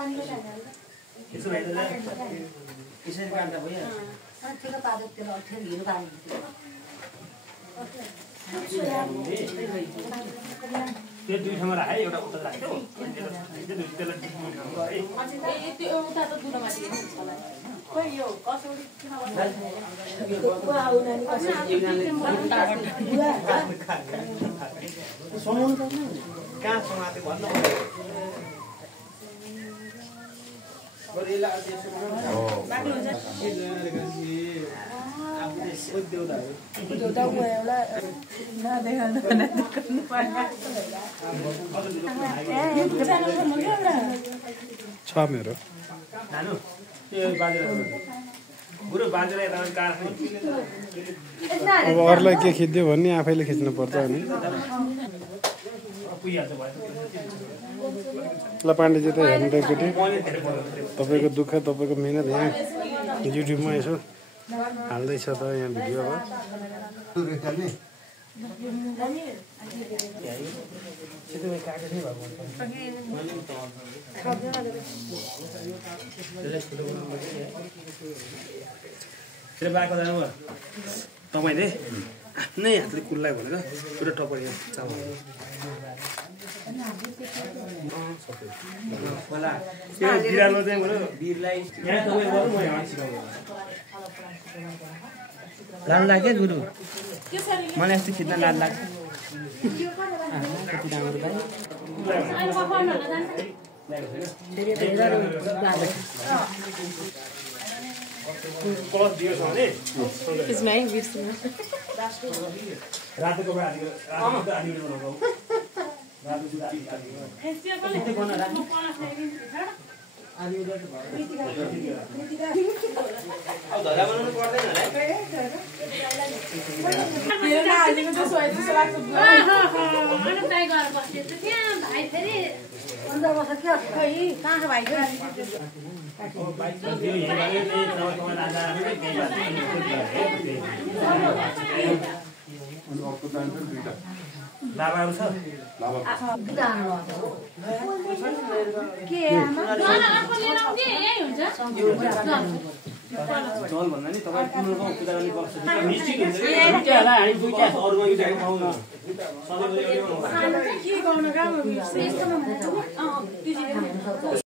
यसो भइदिएला यसरी काट्दा भयो ठिक पादो त्यो अठेर हिरो पानी त्यो दुई ठाउँमा राखे एउटा उता राख्यो त्यो उता त दुधमाथि खोइ यो कसौडी कहाँ समाते भन्नु छ मेरो अब अरूलाई के खिच्दियो भन्ने आफैले खिच्नु पर्छ अनि ल पाण्डेजी त हेर्नु एकचोटि तपाईँको दुःख तपाईँको मिहिनेत यहाँ युट्युबमा यसो हाल्दैछ त यहाँ भिडियो अब तपाईँले आफ्नै हातले कुल्लायो भनेर पुरा टपरी चामल बिरालो चाहिँ लानु लाग्यो गुरु मलाई यस्तो खिच्न लाज लाग्छ रातोको लाभाहरू छ चल भन्दा नि तपाईँ पुनर्को पूजा गर्ने पर्छ निश्चित हुन्छ दुईटा होला हामी दुईटा अरूमा यो जानु पाउन सधैँ